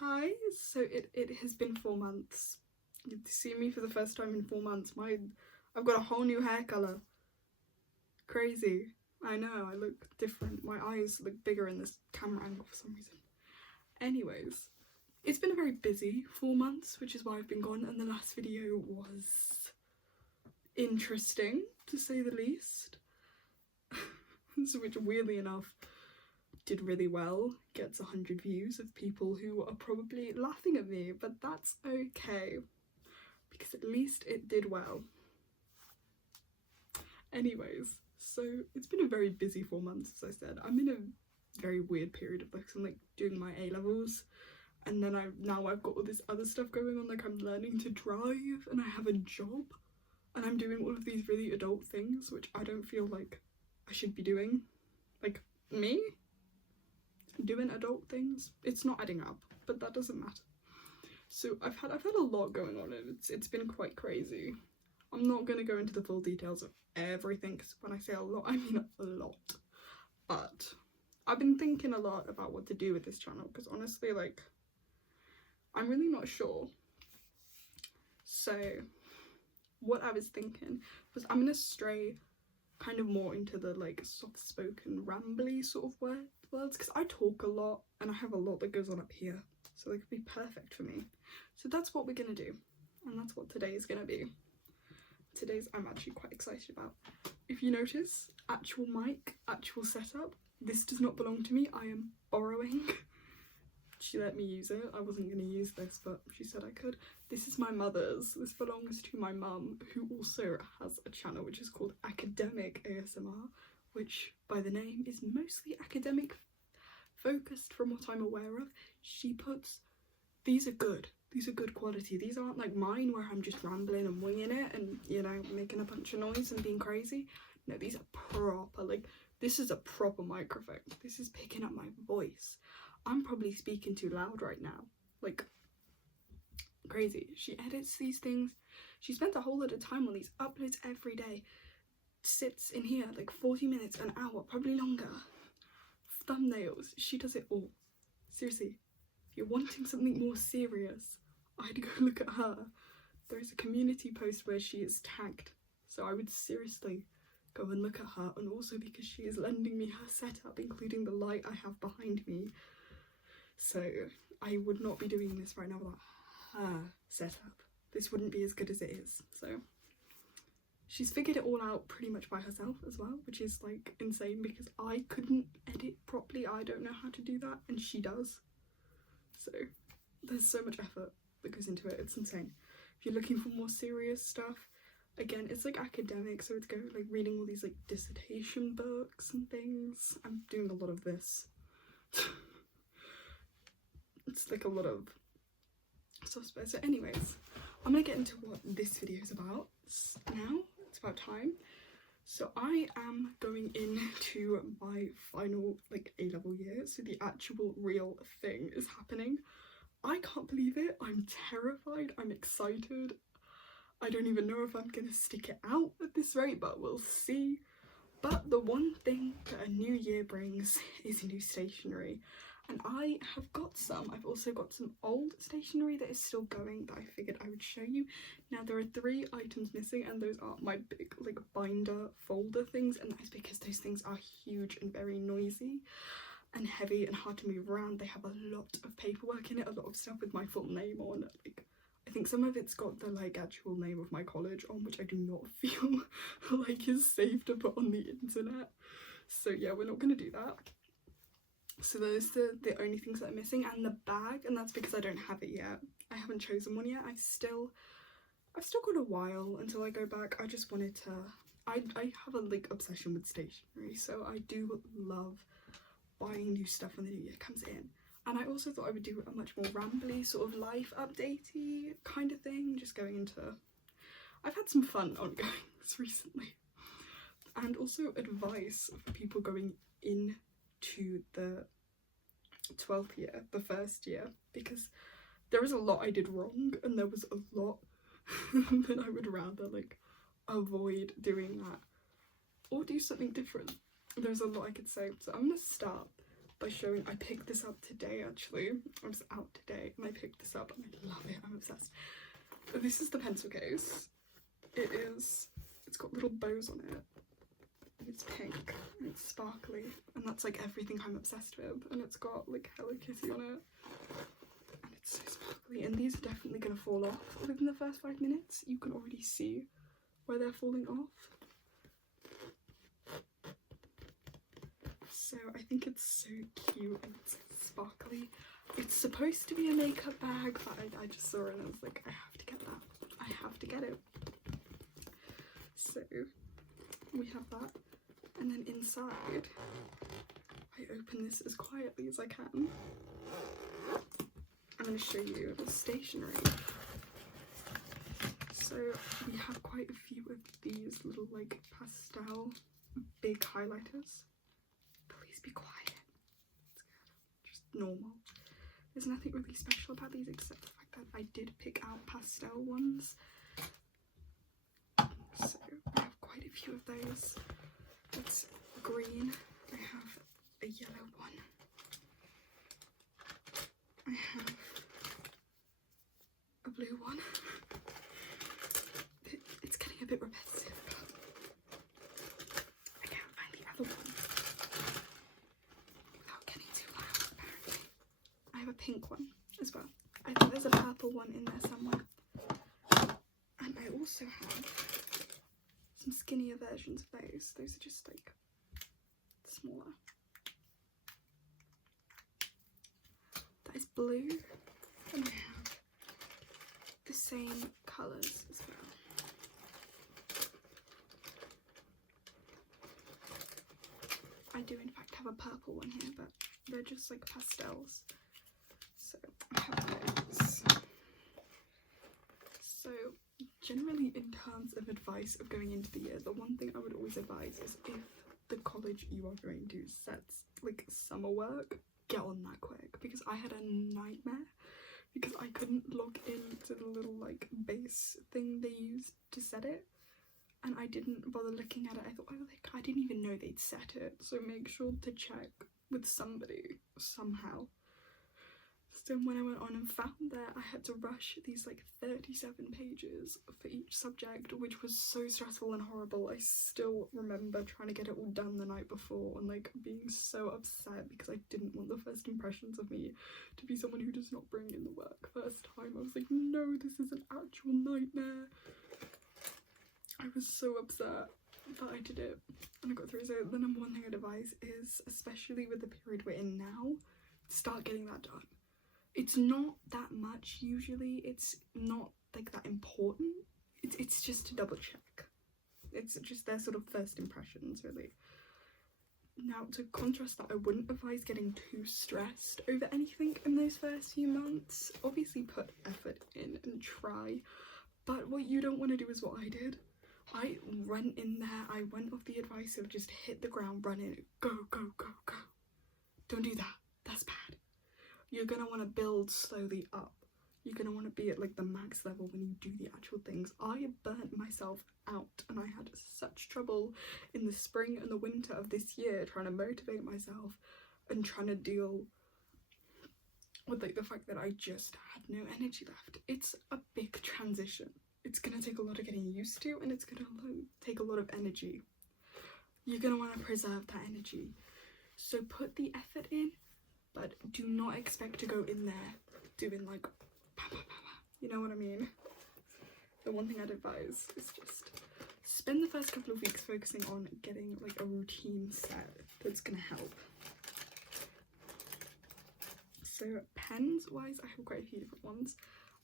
Hi, so it has been 4 months. You've seen me for the first time in 4 months. I've got a whole new hair colour. Crazy. I know, I look different. My eyes look bigger in this camera angle for some reason. Anyways, it's been a very busy 4 months, which is why I've been gone, and the last video was interesting, to say the least. Which, weirdly enough, did really well. Gets 100 views of people who are probably laughing at me, but that's okay, because at least it did well. Anyways, so it's been a very busy 4 months, as I said. I'm in a very weird period of I'm like doing my A-levels, and then I've got all this other stuff going on, like I'm learning to drive, and I have a job, and I'm doing all of these really adult things which I don't feel like I should be doing. Like, me doing adult things, it's not adding up, but that doesn't matter. So I've had a lot going on, and it's been quite crazy. I'm not going to go into the full details of everything, because when I say a lot, I mean a lot. But I've been thinking a lot about what to do with this channel, because honestly, like, I'm really not sure. So what I was thinking was I'm going to stray kind of more into the like soft-spoken, rambly sort of words, because I talk a lot and I have a lot that goes on up here, so they could be perfect for me. So that's what we're gonna do, and that's what today is gonna be. I'm actually quite excited about. If you notice, actual mic, actual setup, this does not belong to me. I am borrowing. She let me use it. I wasn't going to use this, but she said I could. This is my mother's. This belongs to my mum, who also has a channel which is called Academic ASMR, which by the name is mostly academic focused from what I'm aware of. She puts, these are good quality. These aren't like mine where I'm just rambling and winging it and, you know, making a bunch of noise and being crazy. No, these are proper, like, this is a proper microphone. This is picking up my voice. I'm probably speaking too loud right now, like crazy. She edits these things. She spends a whole lot of time on these, uploads every day, sits in here like 40 minutes, an hour, probably longer. Thumbnails, she does it all. Seriously, if you're wanting something more serious, I'd go look at her. There's a community post where she is tagged, so I would seriously go and look at her, and also because she is lending me her setup, including the light I have behind me. So I would not be doing this right now without her setup. This wouldn't be as good as it is. So she's figured it all out pretty much by herself as well, which is like insane, because I couldn't edit properly. I don't know how to do that, and she does. So there's so much effort that goes into it. It's insane. If you're looking for more serious stuff, again, it's like academic, so it's like reading all these like dissertation books and things. I'm doing a lot of this. It's like a lot of soft space. So anyways, I'm gonna get into what this video is about now. It's about time. So I am going into my final like A-level year, so the actual real thing is happening. I can't believe it. I'm terrified. I'm excited. I don't even know if I'm gonna stick it out at this rate, but we'll see. But the one thing that a new year brings is new stationery, and I have got some. I've also got some old stationery that is still going that I figured I would show you. Now there are 3 items missing, and those are my big like binder folder things, and that is because those things are huge and very noisy and heavy and hard to move around. They have a lot of paperwork in it, a lot of stuff with my full name on. Like, I think some of it's got the like actual name of my college on, which I do not feel like is safe to put on the internet. So yeah, we're not gonna do that. So those are the only things that are missing, and the bag, and that's because I don't have it yet. I haven't chosen one yet. I've still got a while until I go back. I just wanted to, I have a like obsession with stationery, so I do love buying new stuff when the new year comes in. And I also thought I would do a much more rambly sort of life updatey kind of thing, just going into, I've had some fun ongoings recently, and also advice for people going into the 12th year, the first year, because there is a lot I did wrong, and there was a lot that I would rather like avoid doing that or do something different. There's a lot I could say, so I'm gonna start by showing, I picked this up today actually. I was out today and I picked this up and I love it, I'm obsessed. This is the pencil case. It's got little bows on it. And it's pink and it's sparkly and that's like everything I'm obsessed with. And it's got like Hello Kitty on it. And it's so sparkly. And these are definitely going to fall off within the first 5 minutes. You can already see where they're falling off. So I think it's so cute and it's sparkly. It's supposed to be a makeup bag, but I just saw it and I was like, I have to get that. I have to get it. So we have that. And then inside, I open this as quietly as I can. I'm going to show you the stationery. So we have quite a few of these little like pastel big highlighters. Please be quiet. It's good. Just normal. There's nothing really special about these except the fact that I did pick out pastel ones. So I have quite a few of those. It's green. I have a yellow one. I have a blue one. It's getting a bit repetitive, but I can't find the other one without getting too loud, apparently. I have a pink one as well. I think there's a purple one in there somewhere. And I also have some skinnier versions of those. Those are just like smaller. That is blue. And I have the same colours as well. I do in fact have a purple one here, but they're just like pastels. So I have those. So generally in terms of advice of going into the year, the one thing I would always advise is if the college you are going to sets like summer work, get on that quick, because I had a nightmare because I couldn't log into the little like base thing they used to set it. And I didn't bother looking at it. I thought, oh, like, I didn't even know they'd set it. So make sure to check with somebody somehow. So when I went on and found that, I had to rush these like 37 pages for each subject, which was so stressful and horrible. I still remember trying to get it all done the night before and like being so upset because I didn't want the first impressions of me to be someone who does not bring in the work first time. I was like, no, this is an actual nightmare. I was so upset, but I did it and I got through. So the number one thing I'd advise is, especially with the period we're in now, start getting that done. It's not that much usually, it's not like that important, it's just to double check. It's just their sort of first impressions really. Now to contrast that, I wouldn't advise getting too stressed over anything in those first few months. Obviously put effort in and try, but what you don't want to do is what I did. I went in there, I went off the advice of just hit the ground running, go, go, go, go. Don't do that, that's bad. You're going to want to build slowly up. You're going to want to be at like the max level when you do the actual things. I burnt myself out and I had such trouble in the spring and the winter of this year trying to motivate myself and trying to deal with like the fact that I just had no energy left. It's a big transition. It's going to take a lot of getting used to and it's going to take a lot of energy. You're going to want to preserve that energy. So put the effort in, but do not expect to go in there doing like, you know what I mean? The one thing I'd advise is just spend the first couple of weeks focusing on getting like a routine set that's going to help. So pens wise, I have quite a few different ones.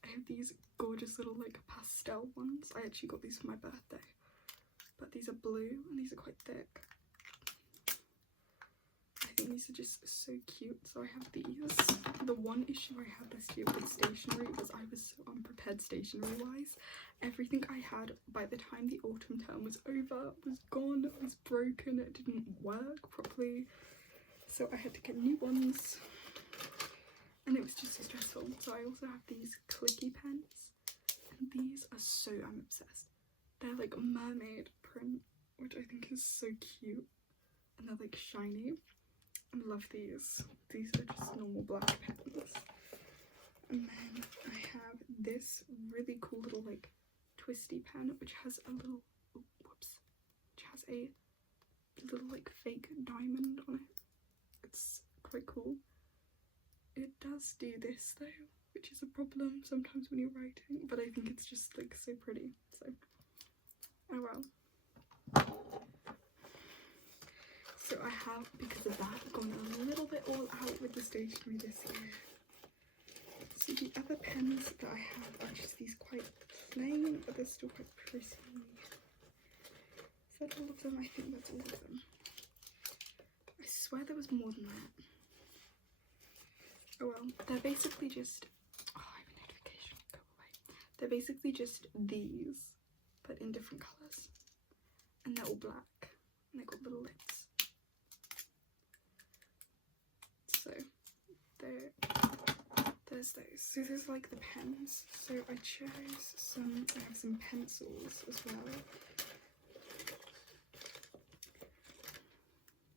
I have these gorgeous little like pastel ones. I actually got these for my birthday, but these are blue and these are quite thick. I think these are just so cute, so I have these. The one issue I had this year with stationery was I was so unprepared stationery wise. Everything I had by the time the autumn term was over was gone, it was broken, it didn't work properly, so I had to get new ones. And it was just so stressful. So I also have these clicky pens. And these are so, I'm obsessed. They're like a mermaid print, which I think is so cute. And they're like shiny. I love these. These are just normal black pens. And then I have this really cool little like twisty pen which has a little, which has a little like fake diamond on it. It's quite cool. It does do this though, which is a problem sometimes when you're writing, but I think it's just like so pretty, so oh well. So I have, because of that, gone a little bit all out with the stationery this year. So the other pens that I have are just these quite plain, but they're still quite pretty. Is that all of them? I think that's all of them. I swear there was more than that. Oh well, they're basically just, oh I have a notification, go away. They're basically just these, but in different colours. And they're all black, and they've got little lips. So, there's those. So there's like the pens. So I chose some, I have some pencils as well.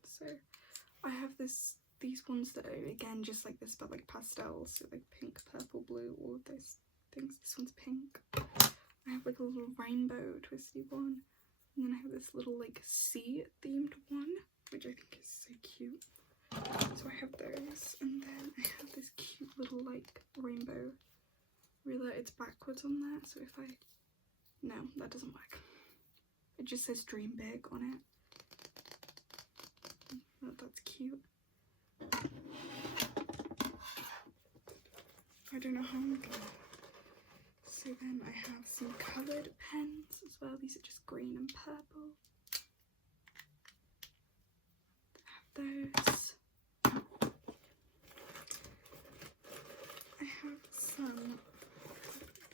So I have these ones that are again just like this but like pastels, so like pink, purple, blue, all of those things. This one's pink. I have like a little rainbow twisty one, and then I have this little like sea themed one which I think is so cute. So I have those, and then I have this cute little like rainbow ruler. It's backwards on there, so if I, no, that doesn't work. It just says dream big on it. Oh, that's cute. I don't know how I'm gonna. So then I have some coloured pens as well. These are just green and purple. I have those. I have some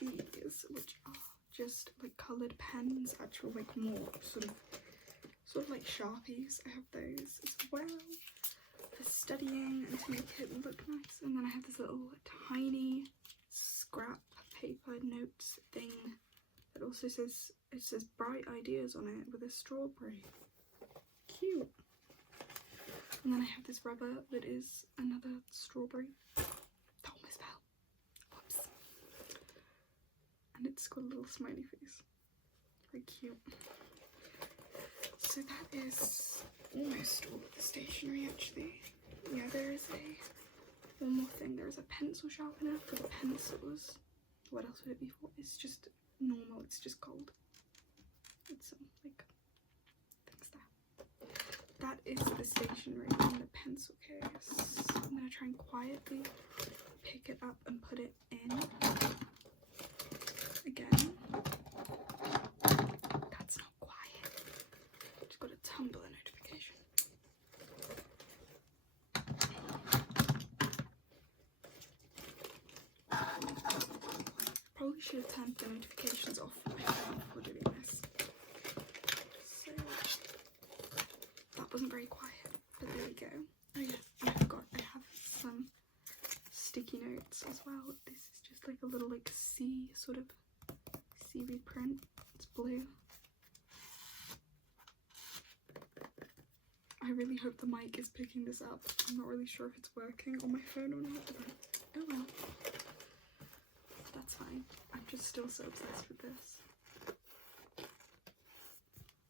of these, which are just like coloured pens, actual like more sort of like Sharpies. I have those as well for studying and to make it look nice. And then I have this little tiny scrap paper notes thing that also says, it says bright ideas on it with a strawberry. Cute. And then I have this rubber that is another strawberry. That almost fell. Whoops. And it's got a little smiley face. Very cute. So that is almost all of the stationery actually. Yeah, there is one more thing. There is a pencil sharpener for the pencils. What else would it be for? It's just normal, it's just gold. It's some like things there. That is the stationery in the pencil case. I'm gonna try and quietly pick it up and put it in. Again. That's not quiet. Just got a Tumblr notification. Probably should have turned the notifications off from my phone before doing this. So that wasn't very quiet, but there we go. Oh yeah, I forgot I have some sticky notes as well. This is just like a little like sea sort of seaweed print. It's blue. I really hope the mic is picking this up. I'm not really sure if it's working on my phone or not, but oh well. That's fine. I'm just still so obsessed with this.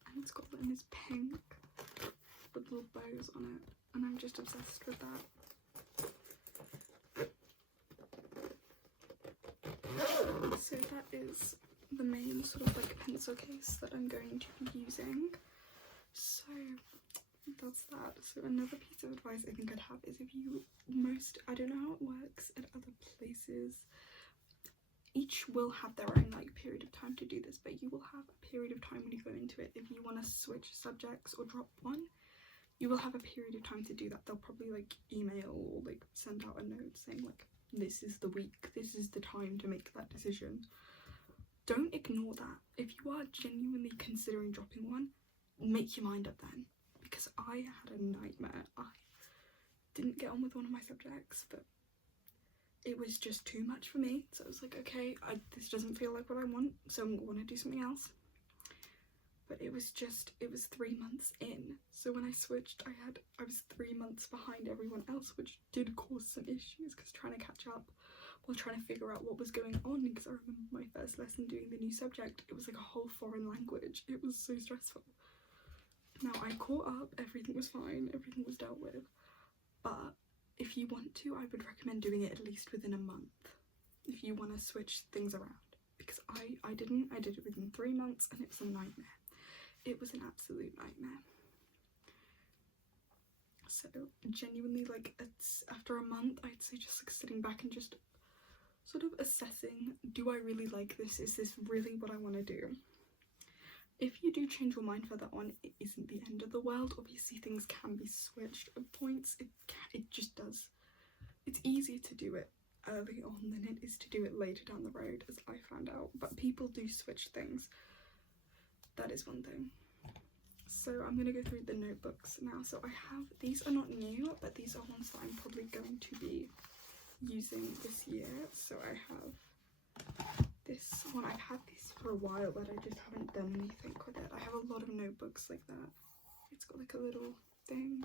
And it's got one is pink with little bows on it, and I'm just obsessed with that. So that is the main sort of like pencil case that I'm going to be using. So that's that. So another piece of advice I think I'd have is if you I don't know how it works at other places. Each will have their own like period of time to do this, but you will have a period of time when you go into it. If you want to switch subjects or drop one, you will have a period of time to do that. They'll probably like email or like send out a note saying like, this is the week, this is the time to make that decision. Don't ignore that. If you are genuinely considering dropping one, make your mind up then, because I had a nightmare. I didn't get on with one of my subjects, but it was just too much for me. So I was like, okay, this doesn't feel like what I want, so I'm going to do something else. but it was 3 months in, so when I switched I was 3 months behind everyone else, which did cause some issues because trying to catch up while trying to figure out what was going on, because I remember my first lesson doing the new subject, it was like a whole foreign language. It was so stressful. Now I caught up, everything was fine, everything was dealt with, but if you want to, I would recommend doing it at least within a month if you want to switch things around, because I did it within 3 months and it was a nightmare. It was an absolute nightmare. So genuinely, like, it's after a month, I'd say just like sitting back and just sort of assessing, do I really like this? Is this really what I want to do? If you do change your mind further on, it isn't the end of the world. Obviously things can be switched at points, it just does. It's easier to do it early on than it is to do it later down the road, as I found out, but people do switch things. That is one thing. So I'm going to go through the notebooks now. So I have, these are not new, but these are ones that I'm probably going to be using this year. So I have this one. I've had these for a while, but I just haven't done anything with it. I have a lot of notebooks like that. It's got like a little thing.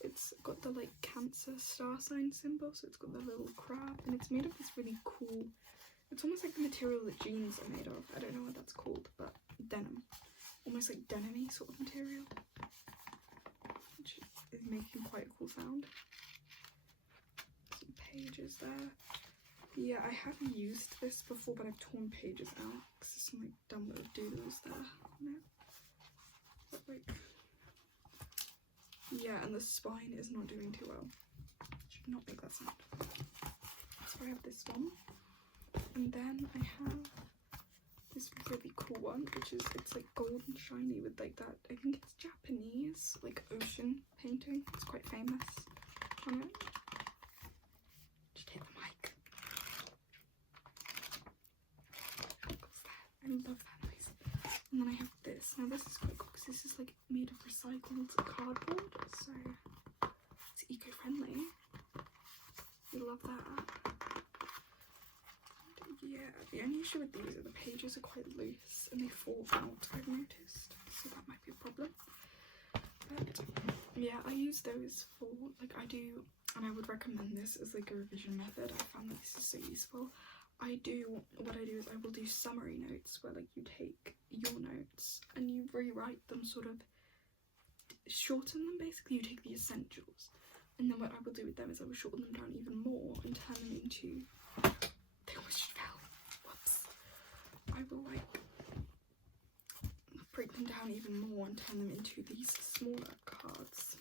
It's got the like Cancer star sign symbol, so it's got the little crab, and it's made of this really cool, it's almost like the material that jeans are made of. I don't know what that's called, but denim. Almost like denim-y sort of material, which is making quite a cool sound. Some pages there. Yeah, I have used this before, but I've torn pages out because there's some like dumb little doodles there. No? But like, yeah, and the spine is not doing too well. Should not make that sound. So I have this one, and then I have this really cool one, which is, it's like gold and shiny with like that, I think it's Japanese like ocean painting. It's quite famous on it. Just hit the mic. I love that noise. And then I have this. Now this is quite cool because this is like made of recycled cardboard, so it's eco-friendly. We love that. Yeah, the only issue with these are the pages are quite loose and they fall out, I've noticed, so that might be a problem. But yeah, I use those for, like, I do, and I would recommend this as like a revision method. I found that this is so useful. What I do is I will do summary notes where like you take your notes and you rewrite them, sort of shorten them. Basically you take the essentials, and then what I will do with them is I will shorten them down even more and turn them into, they almost fell, whoops. I will like break them down even more and turn them into these smaller cards,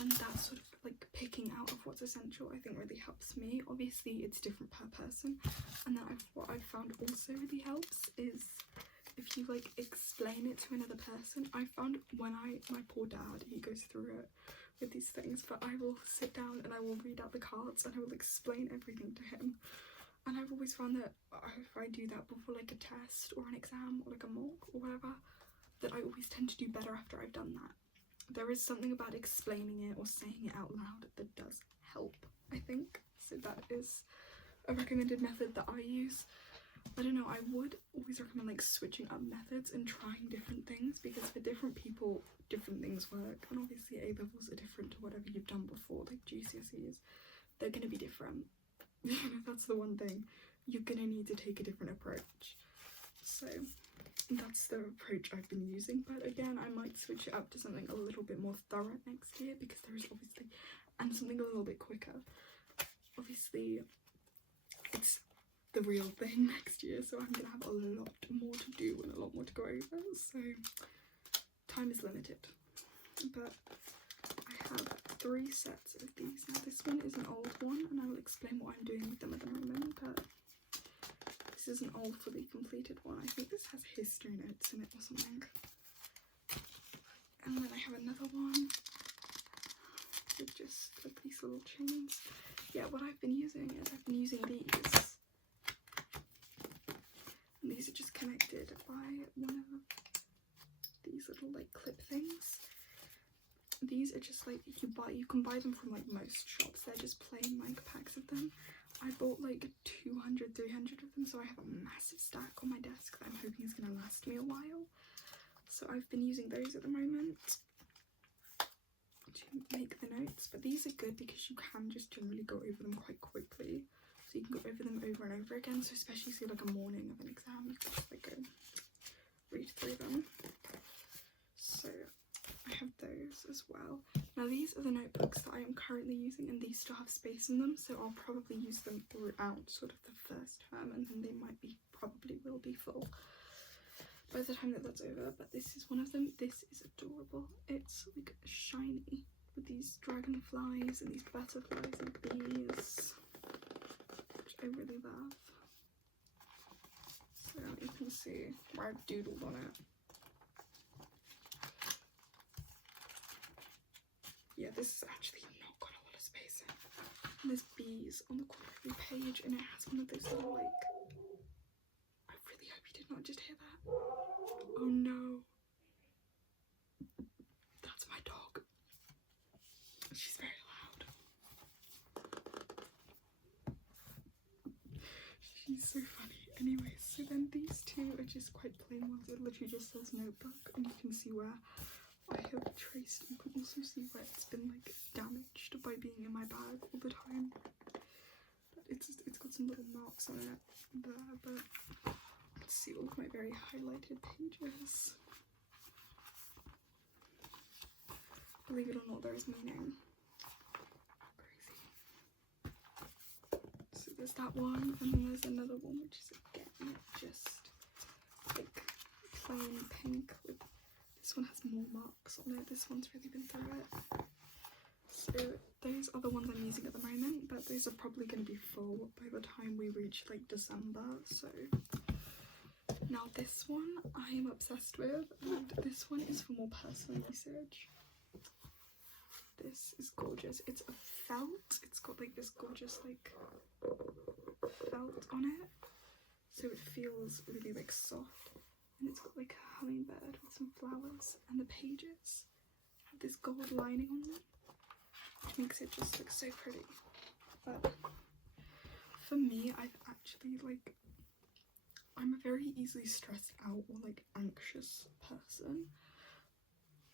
and that sort of like picking out of what's essential I think really helps me. Obviously it's different per person, and then what I've found also really helps is if you like explain it to another person. I found when my poor dad, he goes through it with these things, but I will sit down and I will read out the cards and I will explain everything to him. And I've always found that if I do that before like a test or an exam or like a mock or whatever, that I always tend to do better after I've done that. There is something about explaining it or saying it out loud that does help, I think. So that is a recommended method that I use. I don't know, I would always recommend like switching up methods and trying different things, because for different people different things work, and obviously A levels are different to whatever you've done before, like GCSEs. They're going to be different. That's the one thing. You're going to need to take a different approach. So that's the approach I've been using, but again I might switch it up to something a little bit more thorough next year, because there is obviously, and something a little bit quicker. Obviously it's the real thing next year, so I'm gonna have a lot more to do and a lot more to go over, so time is limited. But I have 3 sets of these. Now this one is an old one and I will explain what I'm doing with them at the moment, but this is an old fully completed one. I think this has history notes in it or something. And then I have another one with just like these little chains. Yeah, what I've been using is I've been using these. And these are just connected by one of these little like clip things. These are just like, you can buy them from like most shops. They're just plain like packs of them. I bought like 200, 300 of them, so I have a massive stack on my desk that I'm hoping is going to last me a while. So I've been using those at the moment to make the notes, but these are good because you can just generally go over them quite quickly. So you can go over them over and over again, so especially say like a morning of an exam, you can just like go read through them. So I have those as well. Now these are the notebooks that I am currently using, and these still have space in them, so I'll probably use them throughout sort of the first term, and then they might be, probably will be full by the time that that's over. But this is one of them. This is adorable. It's like shiny with these dragonflies and these butterflies and bees, which I really love. So you can see where I've doodled on it. Yeah, this has actually not got a lot of space in. And there's bees on the corner of every page, and it has one of those little, like, I really hope you did not just hear that. Oh no. That's my dog. She's very loud. She's so funny. Anyways, so then these two are just quite plain ones. It literally just says notebook, and you can see where I have traced. You can also see where it's been like damaged by being in my bag all the time. But it's got some little marks on it there, but let's see all of my very highlighted pages. Believe it or not, there is meaning. Crazy. So there's that one, and then there's another one which is again just like plain pink with. This one has more marks on it. This one's really been through it. So those are the ones I'm using at the moment, but those are probably going to be full by the time we reach like December. So now this one I am obsessed with, and this one is for more personal usage. This is gorgeous. It's a felt. It's got like this gorgeous like felt on it, so it feels really like soft. And it's got like a hummingbird with some flowers, and the pages have this gold lining on them, which makes it just look so pretty. But for me, I've actually like, I'm a very easily stressed out or like anxious person,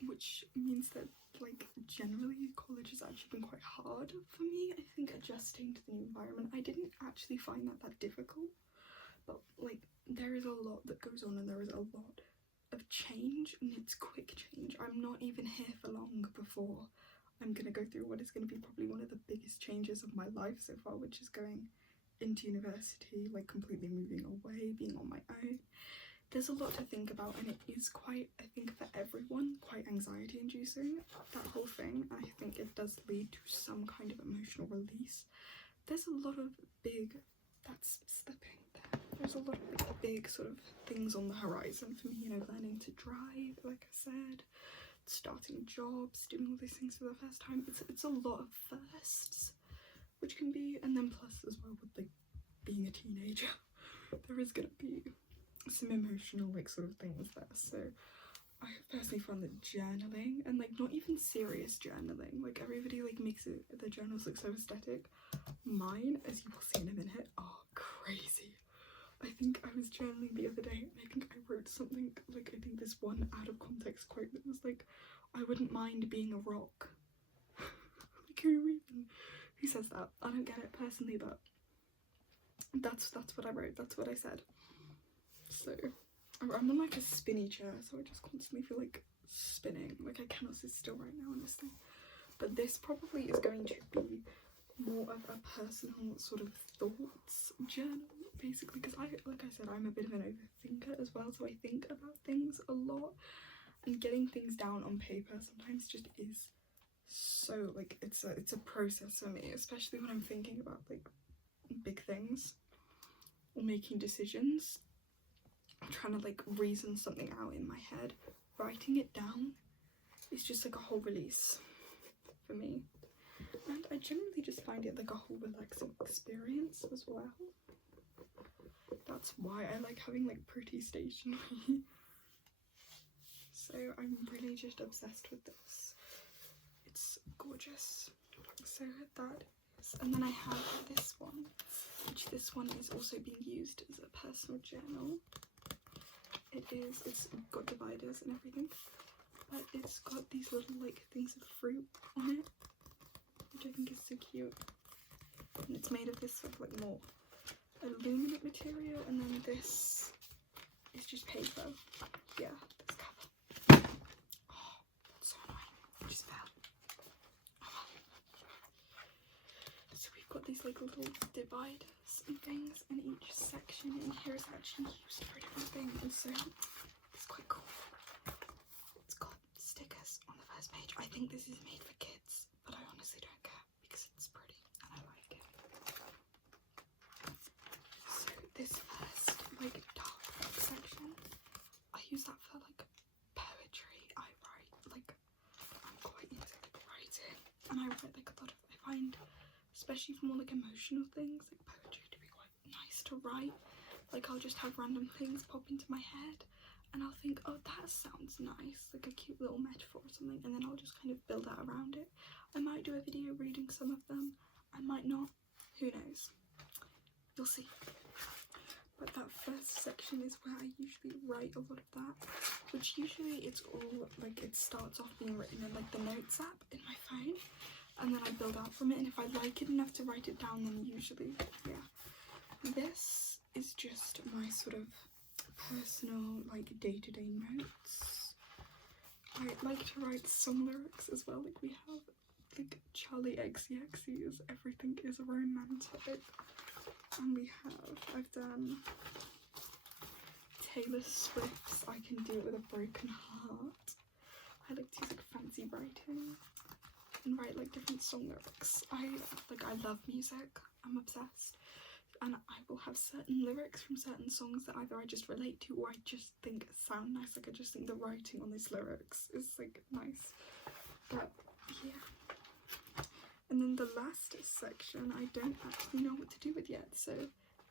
which means that like generally college has actually been quite hard for me. I think adjusting to the new environment, I didn't actually find that difficult, but like there is a lot that goes on, and there is a lot of change, and it's quick change. I'm not even here for long before I'm gonna go through what is going to be probably one of the biggest changes of my life so far, which is going into university, like completely moving away, being on my own. There's a lot to think about, and it is quite, I think for everyone, quite anxiety inducing, that whole thing. I think it does lead to some kind of emotional release. There's a lot of big, that's slipping there. There's a lot of like, big sort of things on the horizon for me, you know, learning to drive, like I said, starting jobs, doing all these things for the first time. It's a lot of firsts, which can be, and then plus as well with like being a teenager, there is gonna be some emotional like sort of things there. So I have personally found that journaling, and like not even serious journaling, like everybody like makes it, the journals look so aesthetic. Mine, as you will see in a minute, are crazy. I think I was journaling the other day, and I think I wrote something like, I think this one out of context quote that was like, I wouldn't mind being a rock. Like who says that? I don't get it personally, but that's what I wrote, that's what I said. So I'm on like a spinny chair, so I just constantly feel like spinning, like I cannot sit still right now, honestly. But this probably is going to be more of a personal sort of thoughts journal, basically, because like I said, I'm a bit of an overthinker as well, so I think about things a lot, and getting things down on paper sometimes just is so like, it's a process for me, especially when I'm thinking about like big things or making decisions. I'm trying to like reason something out in my head. Writing it down is just like a whole release for me, and I generally just find it like a whole relaxing experience as well. That's why I like having like pretty stationery. So I'm really just obsessed with this. It's gorgeous. So that is, and then I have this one, which this one is also being used as a personal journal. it's got dividers and everything, but it's got these little like things of fruit on it, which I think is so cute. And it's made of this sort of like more aluminum material, and then this is just paper. Yeah, this cover. Oh, that's so annoying. I just fell. So we've got these like little dividers and things, and each section in here is actually used for a different thing, and so it's quite cool. It's got stickers on the first page. I think this is made for kids, but I honestly don't care because it's pretty and I like it. So this first like dark book section, I use that for like poetry. I write like, I'm quite into like writing, and I write like a lot of, I find especially for more like emotional things, like poetry to be quite nice to write. Like I'll just have random things pop into my head and I'll think, oh, that sounds nice, like a cute little metaphor or something, and then I'll just kind of build out around it. I might do a video reading some of them, I might not, who knows, you'll see. But that first section is where I usually write a lot of that, which usually it's all like, it starts off being written in like the notes app in my phone, and then I build out from it, and if I like it enough to write it down, then usually, yeah. This is just my sort of personal like day-to-day notes. I like to write song lyrics as well, like we have like Charlie XCX's Everything is Romantic, and we have, I've done Taylor Swift's I Can Do It With a Broken Heart. I like to use like fancy writing and write like different song lyrics. I love music, I'm obsessed, and I will have certain lyrics from certain songs that either I just relate to or I just think sound nice. Like I just think the writing on these lyrics is like nice. But yeah. And then the last section I don't actually know what to do with yet, so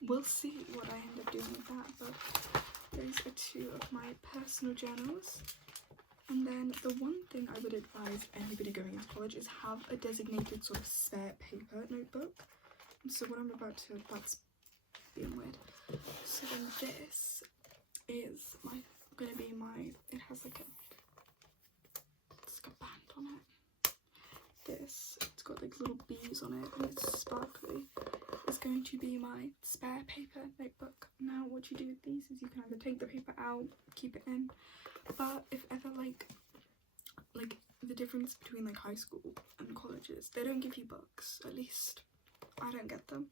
we'll see what I end up doing with that. But those are two of my personal journals. And then the one thing I would advise anybody going into college is have a designated sort of spare paper notebook. So what I'm about to, that's being weird. So then this is gonna be my, it has like it's like a band on it. This, it's got like little bees on it and it's sparkly, is going to be my spare paper notebook. Now what you do with these is you can either take the paper out, keep it in, but if ever like the difference between like high school and colleges, they don't give you books, at least I don't get them,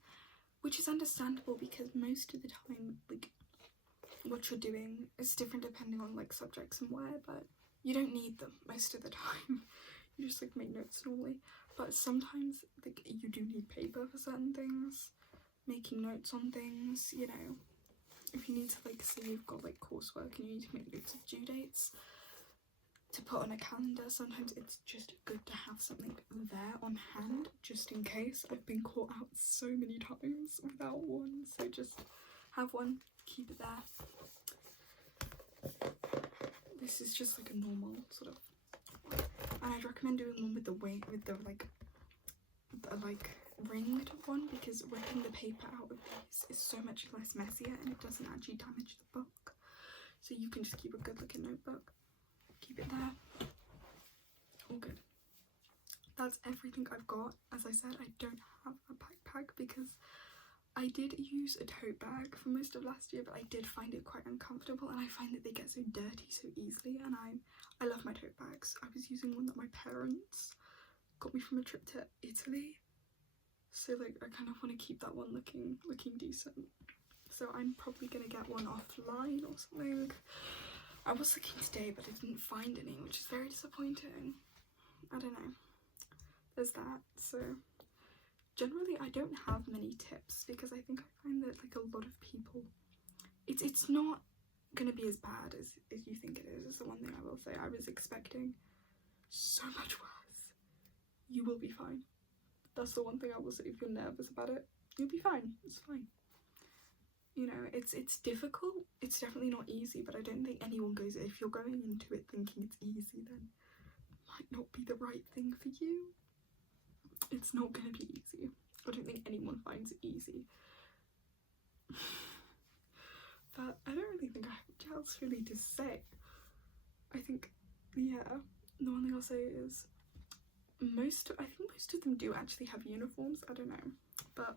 which is understandable because most of the time like what you're doing is different depending on like subjects and where, but you don't need them most of the time. You just like make notes normally, but sometimes like you do need paper for certain things, making notes on things, you know, if you need to like say you've got like coursework and you need to make notes of due dates to put on a calendar, sometimes it's just good to have something there on hand just in case. I've been caught out so many times without one, so just have one, keep it there. This is just like a normal sort of, and I'd recommend doing one with the weight, with the like ringed one, because ripping the paper out of these is so much less messier and it doesn't actually damage the book. So you can just keep a good looking notebook, keep it there, all good. That's everything I've got. As I said, I don't have a backpack because I did use a tote bag for most of last year, but I did find it quite uncomfortable, and I find that they get so dirty so easily, and I love my tote bags. I was using one that my parents got me from a trip to Italy, so like I kind of want to keep that one looking decent. So I'm probably gonna get one offline or something. I was looking today but I didn't find any, which is very disappointing. I don't know. There's that. So generally I don't have many tips because I think I find that like a lot of people, it's not gonna be as bad as you think it is. It's the one thing I will say. I was expecting so much worse. You will be fine. That's the one thing I will say. If you're nervous about it, you'll be fine. It's fine. You know, it's difficult. It's definitely not easy, but I don't think anyone goes, if you're going into it thinking it's easy, then it might not be the right thing for you. It's not going to be easy. I don't think anyone finds it easy. But I don't really think I have else really to say. I think, yeah, the one thing I'll say is I think most of them do actually have uniforms. I don't know, but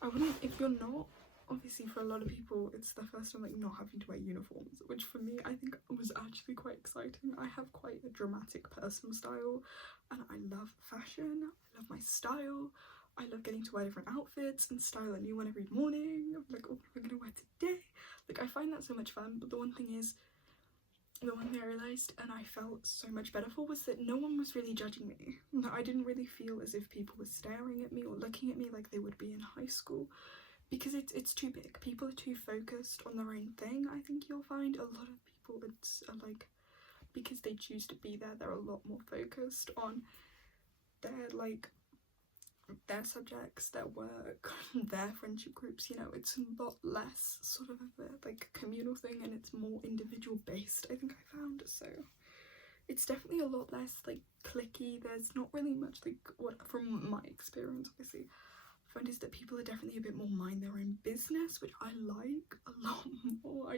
I wouldn't, if you're not, obviously for a lot of people it's their first time like not having to wear uniforms, which for me I think was actually quite exciting. I have quite a dramatic personal style and I love fashion, I love my style, I love getting to wear different outfits and style a new one every morning. I'm like, oh, what am I gonna wear today? Like, I find that so much fun. But the one thing I realised and I felt so much better for was that no one was really judging me. I didn't really feel as if people were staring at me or looking at me like they would be in high school, because it's too big. People are too focused on their own thing. I think you'll find a lot of people are like, because they choose to be there, they're a lot more focused on their subjects, their work, their friendship groups. You know, it's a lot less sort of a like communal thing and it's more individual based, I think I found. So it's definitely a lot less like cliquey. There's not really much like, what from my experience obviously I find is that people are definitely a bit more mind their own business, which I like a lot more.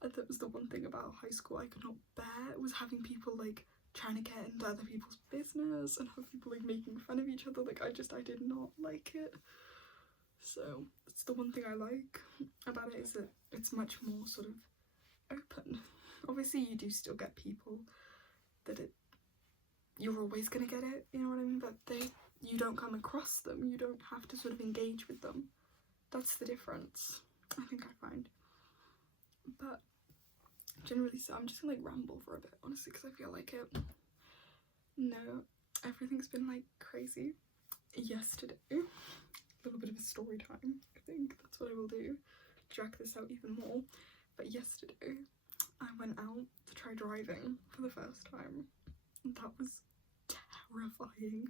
That was the one thing about high school I could not bear, was having people like trying to get into other people's business and have people like making fun of each other. Like, I did not like it. So it's the one thing I like about it, is that it's much more sort of open. Obviously you do still get people that you're always gonna get it, you know what I mean, but you don't come across them, you don't have to sort of engage with them. That's the difference, I think I find. But generally, so I'm just gonna like ramble for a bit, honestly, because I feel like it. No, everything's been like crazy. Yesterday, a little bit of a story time, I think that's what I will do, drag this out even more. But yesterday I went out to try driving for the first time, and that was terrifying.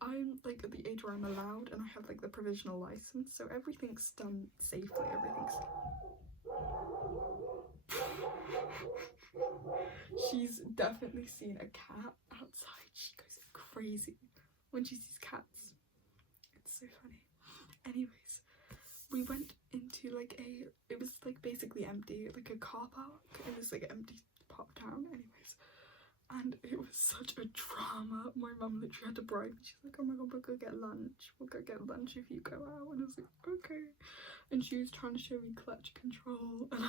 I'm like at the age where I'm allowed and I have like the provisional license, so everything's done safely, She's definitely seen a cat outside. She goes crazy when she sees cats. It's so funny. Anyways, we went into like it was like basically empty, like a car park in this like empty part of town. Anyways, and it was such a drama. My mum literally had to bribe me. She's like, oh my god, we'll go get lunch. We'll go get lunch if you go out. And I was like, okay. And she was trying to show me clutch control, and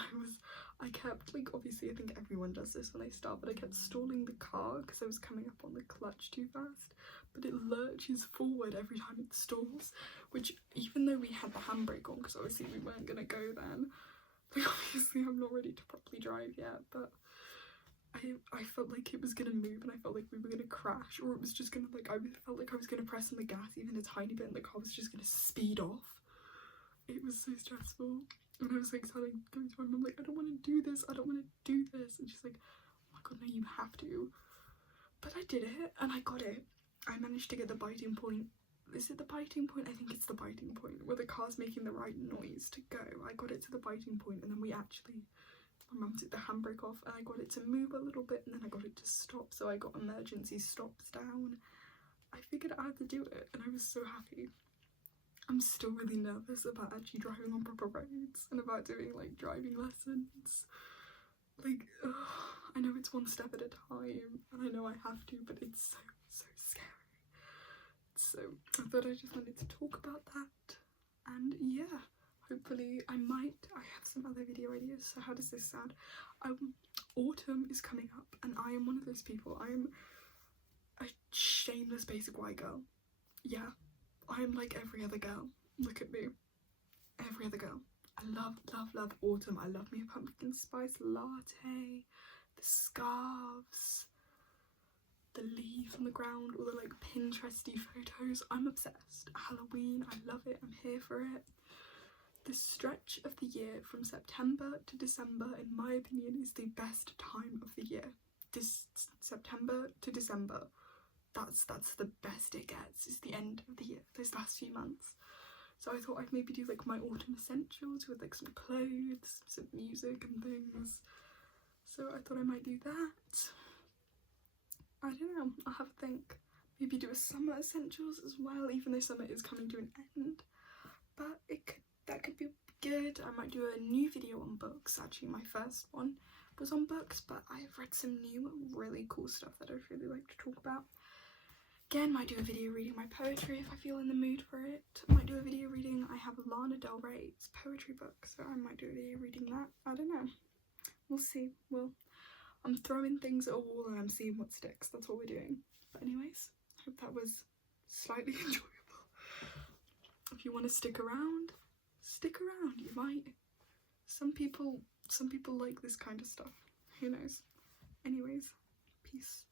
I kept like, obviously I think everyone does this when they start, but I kept stalling the car because I was coming up on the clutch too fast, but it lurches forward every time it stalls, which even though we had the handbrake on, because obviously we weren't gonna go then, like obviously I'm not ready to properly drive yet, but I felt like it was gonna move and I felt like we were gonna crash, or it was just gonna like, I felt like I was gonna press on the gas even a tiny bit and the car was just gonna speed off. It was so stressful, and I was like going to my mum like, I don't want to do this, and she's like, oh my god, no, you have to. But I did it and I got it. I managed to get the biting point. Is it the biting point? I think it's the biting point where the car's making the right noise to go. I got it to the biting point, and then my mum took the handbrake off and I got it to move a little bit, and then I got it to stop, so I got emergency stops down. I figured I had to do it and I was so happy. I'm still really nervous about actually driving on proper roads and about doing like driving lessons. Like, I know it's one step at a time and I know I have to, but it's so scary. So I thought I just wanted to talk about that, and yeah, hopefully I have some other video ideas. So how does this sound? Autumn is coming up and I am one of those people. I am a shameless basic white girl. Yeah, I am like every other girl. Look at me. Every other girl. I love autumn. I love me a pumpkin spice latte, the scarves, the leaves on the ground, all the like Pinteresty photos. I'm obsessed. Halloween, I love it. I'm here for it. The stretch of the year from September to December, in my opinion, is the best time of the year. This September to December. That's the best it gets, is the end of the year, those last few months. So I thought I'd maybe do like my autumn essentials with like some clothes, some music and things. So I thought I might do that. I don't know, I'll have a think. Maybe do a summer essentials as well, even though summer is coming to an end. But that could good. I might do a new video on books. Actually, my first one was on books, but I've read some new really cool stuff that I'd really like to talk about. Again, might do a video reading my poetry if I feel in the mood for it. Might do a video reading, I have Lana Del Rey's poetry book, so I might do a video reading that. I don't know. We'll see. Well, I'm throwing things at a wall and I'm seeing what sticks. That's what we're doing. But anyways, I hope that was slightly enjoyable. If you want to stick around, you might. Some people like this kind of stuff. Who knows? Anyways, peace.